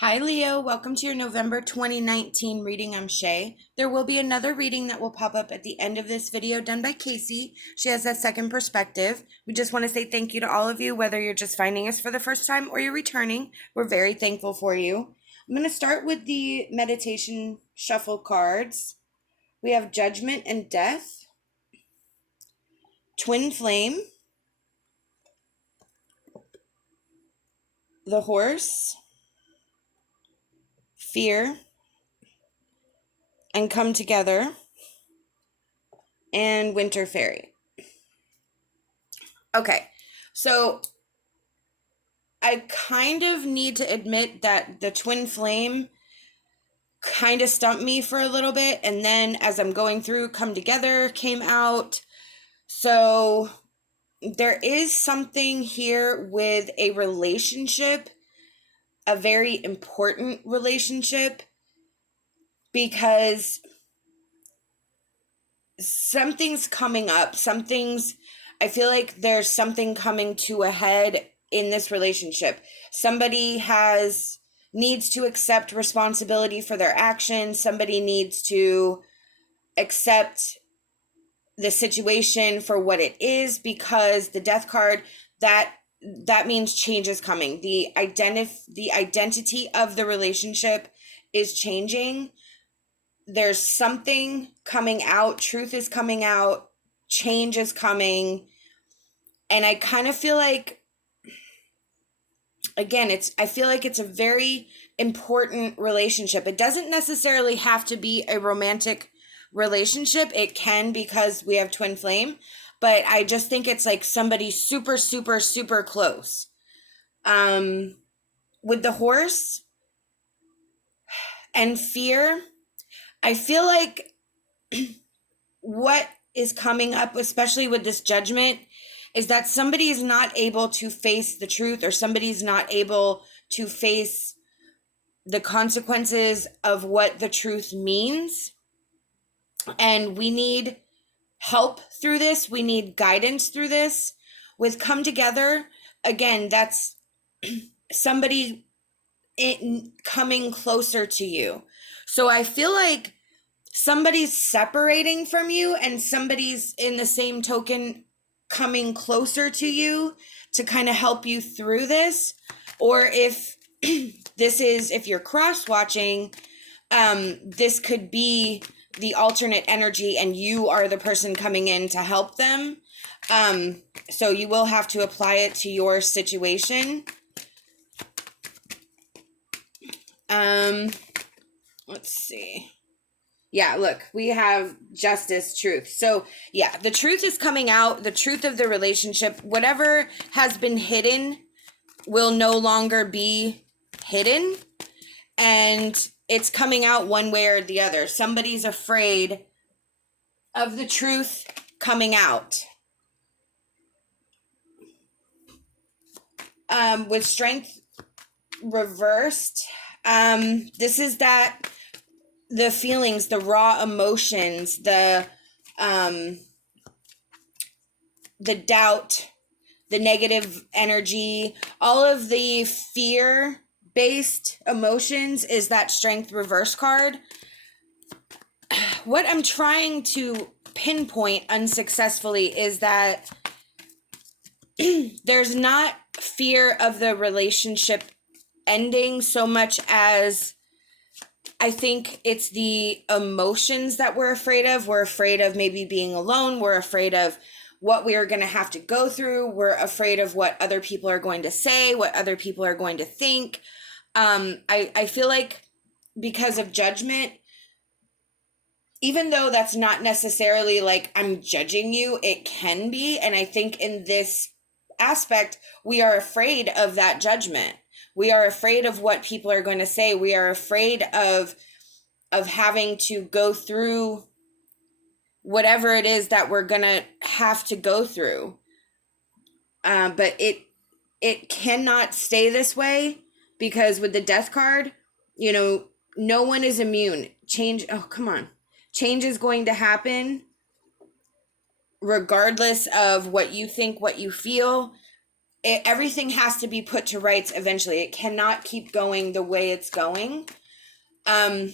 Hi Leo, welcome to your November 2019 reading. I'm SHAE. There will be another reading that will pop up at the end of this video done by KACEE. She has that second perspective. We just want to say thank you to all of you, whether you're just finding us for the first time or you're returning. We're very thankful for you. I'm going to start with the meditation shuffle cards. We have Judgment and Death, Twin Flame, the Horse, Fear, and Come Together, and Winter Fairy. Okay, so I kind of need to admit that the Twin Flame kind of stumped me for a little bit, and then as I'm going through, Come Together came out. So there is something here with a relationship, a very important relationship, because something's coming up. I feel like there's something coming to a head in this relationship. Somebody needs to accept responsibility for their actions. Somebody needs to accept the situation for what it is, because the Death card, that means change is coming. The identity of the relationship is changing. There's something coming out. Truth is coming out. Change is coming. And I kind of feel like, again, I feel like it's a very important relationship. It doesn't necessarily have to be a romantic relationship. It can, because we have Twin Flame, but I just think it's like somebody super, super, super close. With the Horse and Fear, I feel like what is coming up, especially with this Judgment, is that somebody is not able to face the truth, or somebody's not able to face the consequences of what the truth means. And we need help through this. We need guidance through this. With Come Together, again, that's somebody coming closer to you. So I feel like somebody's separating from you, and somebody's, in the same token, coming closer to you to kind of help you through this. Or if if you're cross-watching, this could be the alternate energy and you are the person coming in to help them. So you will have to apply it to your situation. Let's see. Yeah, look, we have Justice, Truth. So yeah, the truth is coming out, the truth of the relationship. Whatever has been hidden will no longer be hidden, and it's coming out one way or the other. Somebody's afraid of the truth coming out. With Strength reversed, this is that the feelings, the raw emotions, the doubt, the negative energy, all of the fear-based emotions is that Strength reverse card. What I'm trying to pinpoint unsuccessfully is that there's not fear of the relationship ending so much as I think it's the emotions that we're afraid of. We're afraid of maybe being alone. We're afraid of what we are going to have to go through. We're afraid of what other people are going to say, what other people are going to think. I feel like because of Judgment, even though that's not necessarily like I'm judging you, it can be. And I think in this aspect, we are afraid of that judgment. We are afraid of what people are going to say. We are afraid of having to go through whatever it is that we're going to have to go through. But it cannot stay this way, because with the Death card, no one is immune. Change is going to happen regardless of what you think, what you feel. everything has to be put to rights eventually. It cannot keep going the way it's going. I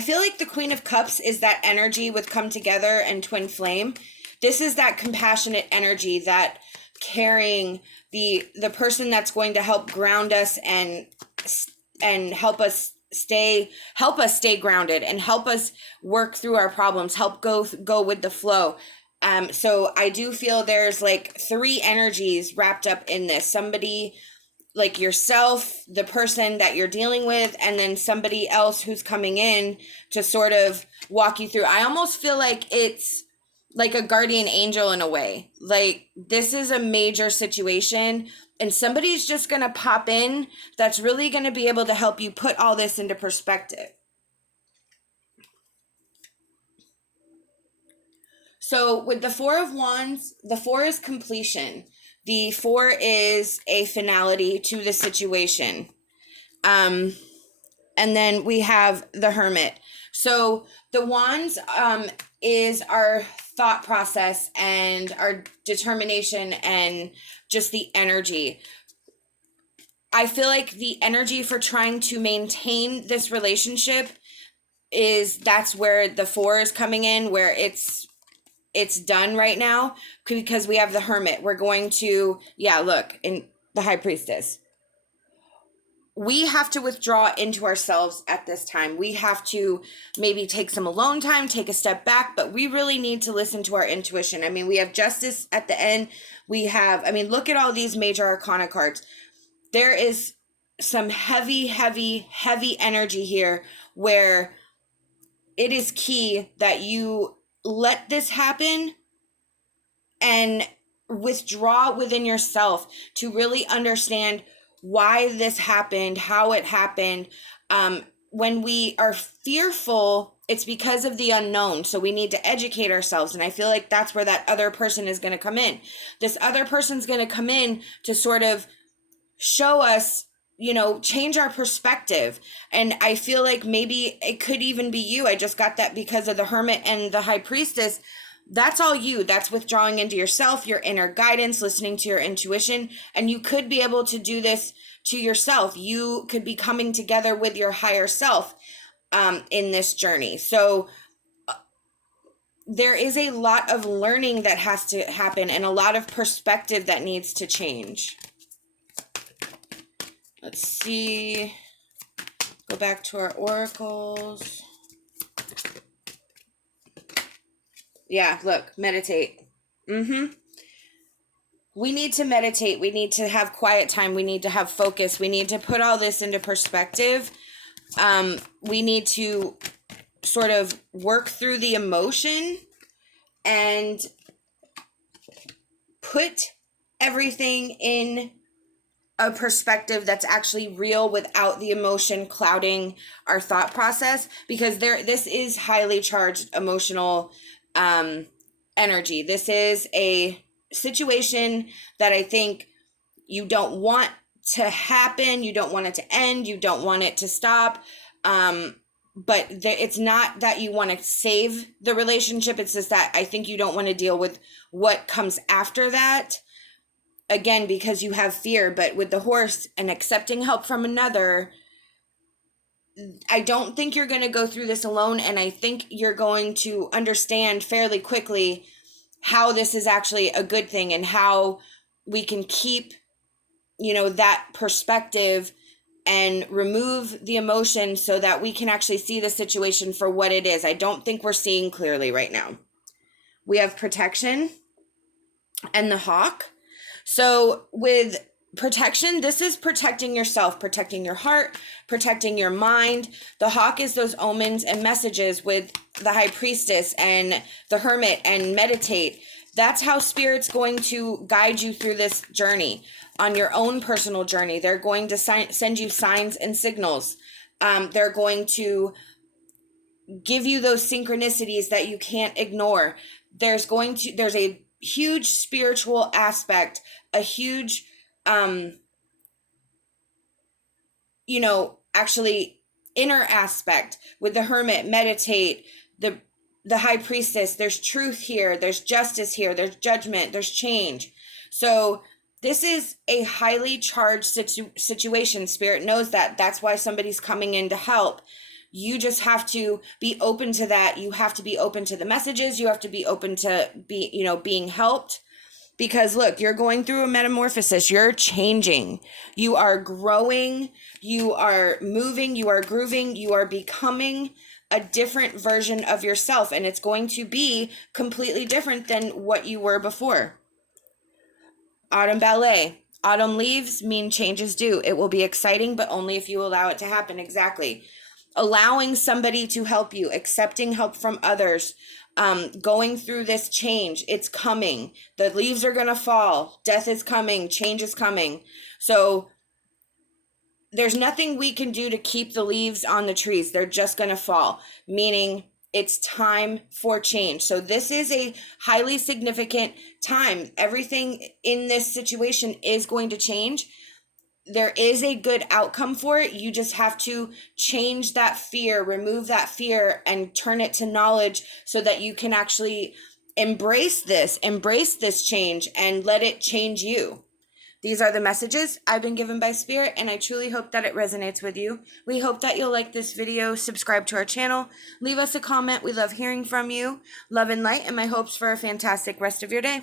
feel like the Queen of Cups is that energy with come together and twin flame. This is that compassionate energy, that caring, the person that's going to help ground us and help us stay grounded and help us work through our problems, help go with the flow. So I do feel there's like 3 energies wrapped up in this. Somebody like yourself, the person that you're dealing with, and then somebody else who's coming in to sort of walk you through. I almost feel like it's like a guardian angel in a way. Like, this is a major situation and somebody's just going to pop in that's really going to be able to help you put all this into perspective. So with the 4 of Wands, the 4 is completion. The 4 is a finality to the situation. And then we have the Hermit. So the Wands is our thought process and our determination and just the energy. I feel like the energy for trying to maintain this relationship that's where the 4 is coming in, where it's done right now, because we have the Hermit. We're going to, look, in the High Priestess. We have to withdraw into ourselves at this time. We have to maybe take some alone time, take a step back, but we really need to listen to our intuition. I mean, we have Justice at the end. Look at all these major arcana cards. There is some heavy, heavy, heavy energy here where it is key that you let this happen and withdraw within yourself to really understand why this happened, how it happened. When we are fearful, it's because of the unknown. So we need to educate ourselves. And I feel like that's where that other person is going to come in. This other person's going to come in to sort of show us, change our perspective. And I feel like maybe it could even be you. I just got that because of the Hermit and the High Priestess. That's all you. That's withdrawing into yourself, your inner guidance, listening to your intuition. And you could be able to do this to yourself. You could be coming together with your higher self in this journey. So there is a lot of learning that has to happen and a lot of perspective that needs to change. Let's see. Go back to our oracles. Yeah, look, meditate. We need to meditate. We need to have quiet time. We need to have focus. We need to put all this into perspective. We need to sort of work through the emotion and put everything in a perspective that's actually real without the emotion clouding our thought process, because this is highly charged emotional energy. This is a situation that I think you don't want to happen. You don't want it to end. You don't want it to stop. But it's not that you want to save the relationship. It's just that I think you don't want to deal with what comes after that. Again, because you have fear. But with the Horse and accepting help from another, I don't think you're going to go through this alone. And I think you're going to understand fairly quickly how this is actually a good thing and how we can keep, that perspective and remove the emotion so that we can actually see the situation for what it is. I don't think we're seeing clearly right now. We have protection and the Hawk. So with protection, this is protecting yourself, protecting your heart, protecting your mind. The Hawk is those omens and messages with the High Priestess and the Hermit and meditate. That's how Spirit's going to guide you through this journey on your own personal journey. They're going to send you signs and signals. They're going to give you those synchronicities that you can't ignore. There's a huge spiritual aspect, a huge actually inner aspect with the Hermit. Meditate, the High Priestess. There's truth here, there's justice here, there's judgment, there's change. So this is a highly charged situation. Spirit knows that. That's why somebody's coming in to help. You just have to be open to that. You have to be open to the messages. You have to be open to being helped. Because look, you're going through a metamorphosis. You're changing. You are growing. You are moving. You are grooving. You are becoming a different version of yourself. And it's going to be completely different than what you were before. Autumn ballet. Autumn leaves mean changes due. It will be exciting, but only if you allow it to happen. Exactly. Allowing somebody to help you, accepting help from others, going through this change. It's coming. The leaves are going to fall. Death is coming. Change is coming. So there's nothing we can do to keep the leaves on the trees. They're just going to fall, meaning it's time for change. So this is a highly significant time. Everything in this situation is going to change. There is a good outcome for it. You just have to change that fear, remove that fear, and turn it to knowledge so that you can actually embrace this change, and let it change you. These are the messages I've been given by Spirit, and I truly hope that it resonates with you. We hope that you'll like this video, subscribe to our channel, leave us a comment. We love hearing from you. Love and light, and my hopes for a fantastic rest of your day.